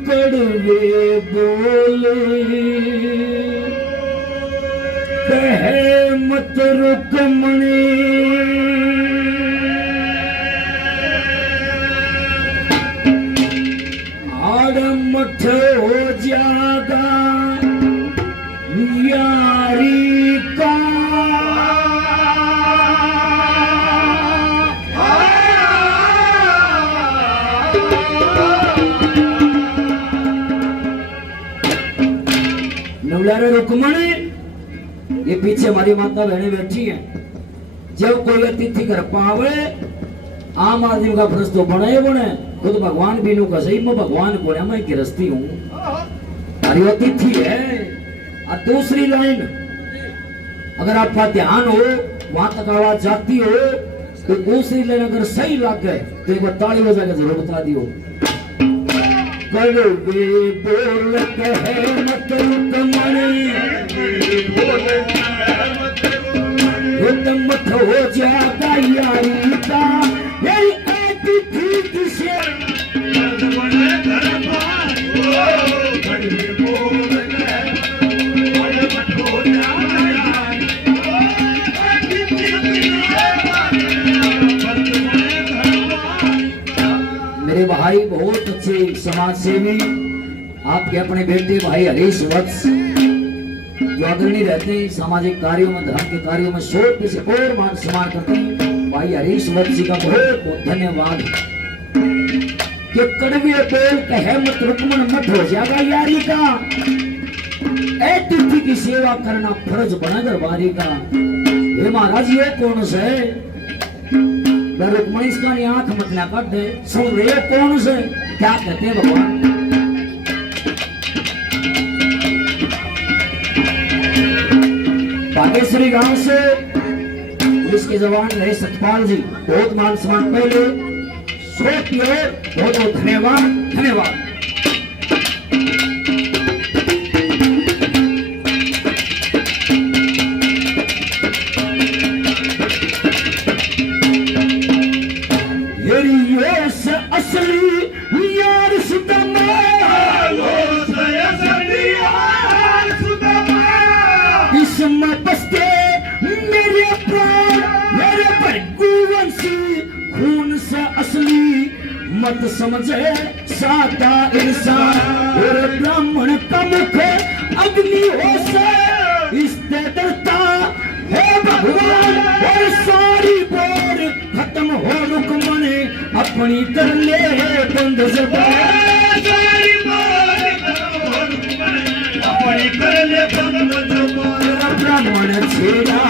कड़वे बोले कहे मत रुकमणी आड़ मठ हो जागा यारी का नवलारे रुकमणी ये पीछे हमारी माता बहने बैठी हैं। जब कोई अतिथि घर पावे आम आदमी का प्रश्न तो बने बने खुद भगवान बीनू का सही मैं भगवान को मैं गिरस्ती हूँ हमारी अतिथि है। और दूसरी लाइन अगर आपका ध्यान हो वहां तक आवाज जाती हो तो दूसरी लाइन अगर सही लगे तो एक बार ताली बजा के जरूर बता दियो। कड़वे बोल कहे मत रुकमणी मत हो जागा यारी का यही अतिथि किसे मेरे भाई बहुत अच्छे समाज सेवी आपके अपने बेटे भाई हरीश वत्स जो अग्रणी रहते हैं सामाजिक कार्यों में धर्म के कार्यों में शोध से और मान सम्मान करते हैं। भाई हरीश वत्स जी का बहुत बहुत धन्यवाद। कि कड़वे बोल कहे मत रुकमन मत हो जाएगा यारी का अतिथि की सेवा करना फर्ज बना दरबारी का। हे महाराज ये कौन से रुकमणी इसका आंख मत ना काट दे सुन रहे कौन से क्या कहते हैं भगवान। बागेश्वरी गांव से पुलिस के जवान रहे सतपाल जी बहुत मान सम्मान पहले बहुत बहुत धन्यवाद धन्यवाद। असली यार सुदामा इसमें बसते मेरे प्राण मेरे भरगुवंशी खून से असली मत समझे सादा इंसान और ब्राह्मण का मुख अग्नि हो से इससे डरता है भगवान और सारी बोर खत्म हो रुकमणी अपनी कर ले बंद ज़बान अपनी कर ले बंद ज़बान। ब्राह्मण छेड़ा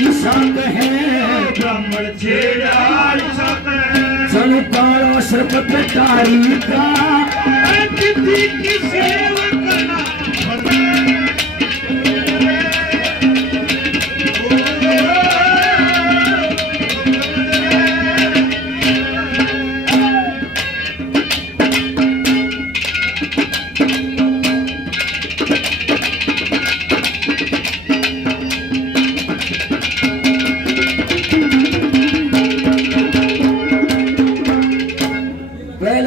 ईशाक है ब्राह्मण छेड़ा ईशाक है जनु काला सरपत तारी का अतिथि की सेवा करना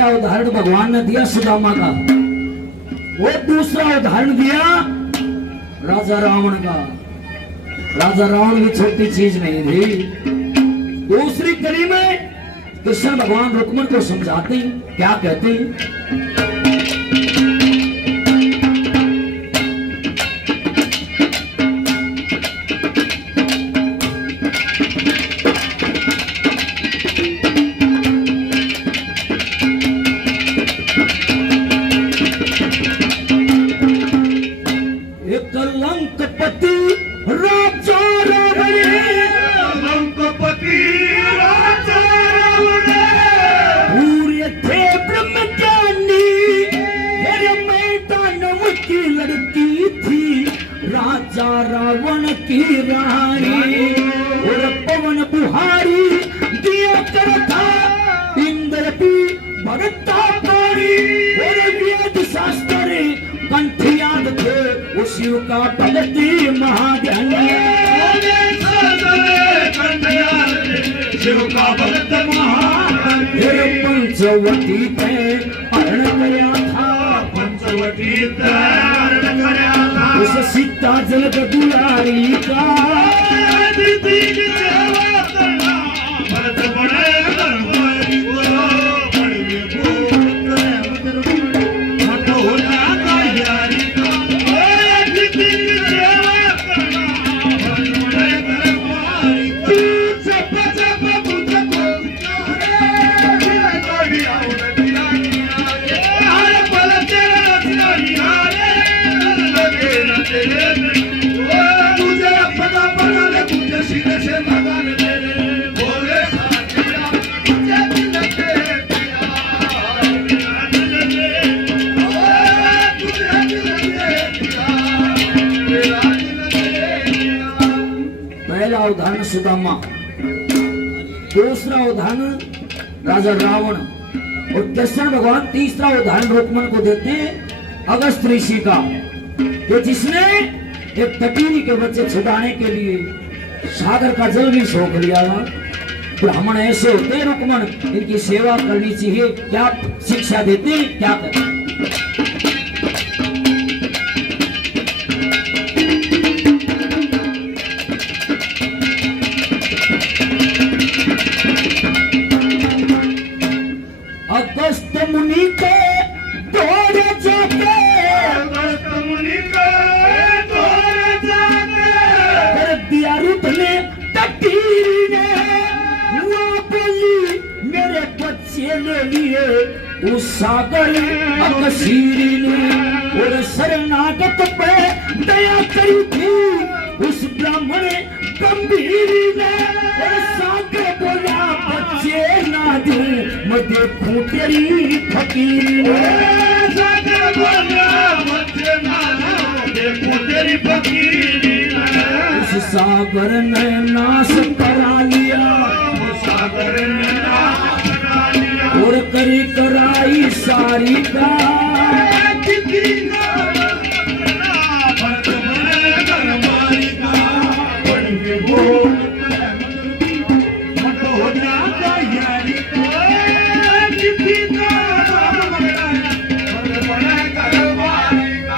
उदाहरण भगवान ने दिया सुदामा का। वो दूसरा उदाहरण दिया राजा रावण का। राजा रावण की छोटी चीज नहीं थी। दूसरी कड़ी में कृष्ण भगवान रुक्मण को समझाते हैं क्या कहते हैं। लंकपति राजा रावण लंकपति राजा रावण पूरे थे ब्रह्म ज्ञानी का भक्ति महाध्यान शिव का भक्त महान पंचवटी पे हरण गया था पंचवटी तैरण करया था उस सीता जल दुलारी का सेवा करना भरत बड़े दरबारी बोलो बड़े भूत मत हो जाता यारी का दीदी की सेवा करना भरत बड़े दरबारी का जप जप बुझ को तोड़ी आओ नदिया हर पल तेरा रचना लगे न तेरे तुझे पता पता ले तुझे सीधे से भगवान तेरे बोले साथिया तुझे दिल के पिया तुझे दिल के पिया तेरा दिल के पिया। पहला उदाहरण सुदामा, दूसरा उदाहरण राजा रावण और कृष्ण भगवान तीसरा उदाहरण रुक्मन को देते हैं अगस्त ऋषि का, कि जिसने एक तटीरी के बच्चे छुड़ाने के लिए सागर का जल भी सोख लिया था। ब्राह्मण ऐसे होते हैं रुक्मन, इनकी सेवा करनी चाहिए। क्या शिक्षा देते हैं, क्या करते हैं? अगस्त मुनि के दौड़ जाते अगस्त मुनि के दौड़ जाते कर दिया रुत ने तटीरी ने वो बोली मेरे बच्चे ले लिए उस सागर अकसीरी ने और शरणागत पे दया करी थी उस ब्राह्मण गंभीरी ने और सागर बोला बच्चे ना दूं मैं देखूं तेरी फकीरी ने सागर बोला बच्चे ना देखो तेरी फकीरी उस सागर ने नाश करा लिया सागर ने नाश करा लिया और करी कराई सारी का भरत बड़े दरबारी का बड़ विभोग मत हो जाता यारी को भरत बड़े दरबारी का।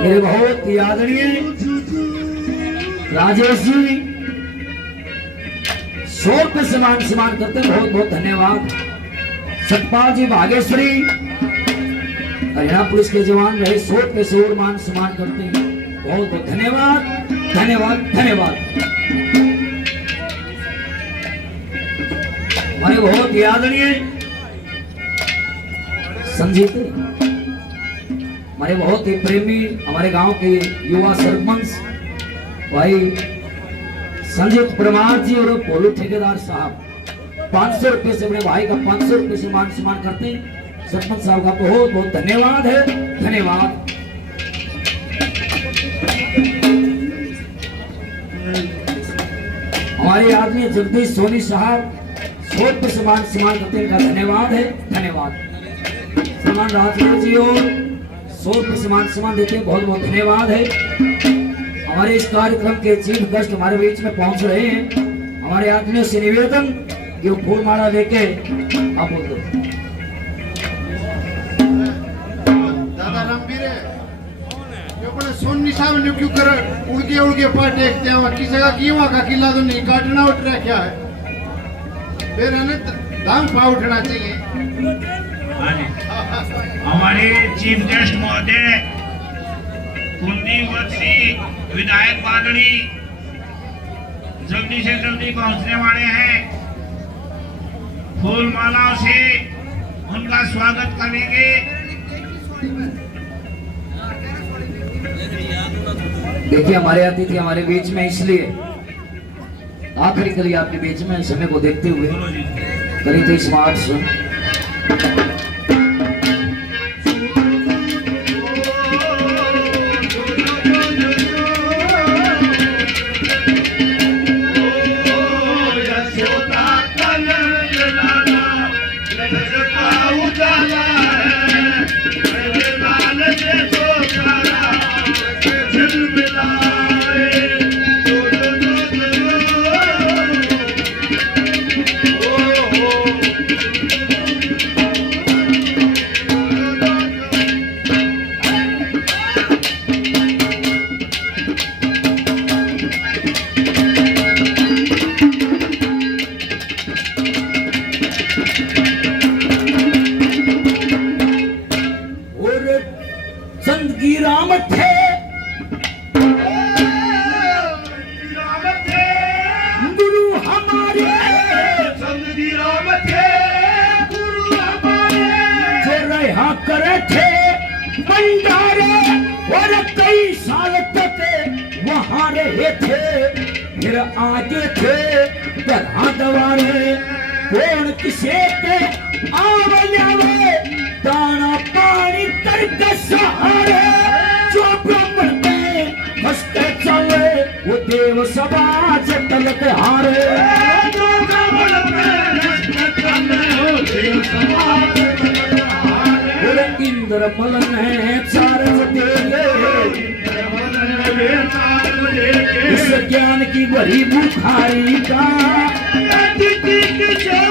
मेरे बहुत ही आदरणीय राजेश जी 100 रुपये सम्मान करते हैं, बहुत बहुत धन्यवाद। सतपाल जी भागेश्वरी हरियाणा पुलिस के जवान रहे, 100 रुपये से और मान सम्मान करते हैं, बहुत बहुत धन्यवाद धन्यवाद धन्यवाद। हमारे बहुत ही आदरणीय संजीत, हमारे बहुत ही प्रेमी हमारे गांव के युवा सरपंच भाई संजीत परमार जी और पोलू ठेकेदार साहब 500 रुपये से अपने भाई का 500 रुपये से मान सम्मान करते हैं। सरपंच साहब का बहुत बहुत धन्यवाद है, धन्यवाद। हमारे आदमी जगदीश सोनी साहब 100 रुपये से मान सम्मान करते हैं, इनका धन्यवाद है, धन्यवाद। सलमान राजपूत जी और 100 रुपये से मान सम्मान देते हैं, बहुत बहुत धन्यवाद है। हमारे इस कार्यक्रम के चीफ गेस्ट हमारे बीच में पहुंच रहे हैं। हमारे आदमियों से निवेदन कि वो फूल माला लेके आप बोल दो। दादा रामवीर जो अपने सोनी साहब ने क्यों कर उड़के पार देखते हैं वहाँ की जगह की वहाँ का किला तो नहीं काटना उठ रहा क्या है, फिर है ना दाम पा उठना चाहिए। हमारे चीफ गेस्ट महोदय कुलदीप सिंह विधायक बागड़ी जल्दी से जल्दी पहुंचने वाले हैं। फूल मालाओं से उनका स्वागत करेंगे। देखिए हमारे अतिथि हमारे बीच में, इसलिए आखिरी करी आपके बीच में समय को देखते हुए करी थी स्मार्ट सुन। जिंदगी भंडारे और कई साल तक वहां रहे थे। फिर आगे थे तरह दवारे कौन किसे के आवल्यावे दाना पानी करके सहारे। जो ब्राह्मण में हंसते चले वो देव समाज तलक हारे। जो ब्राह्मण में हंसते चले वो देव समाज तलक हारे। और इंद्रमल ने चार्ज देंगे इस ज्ञान की बड़ी बुखारी का। किसे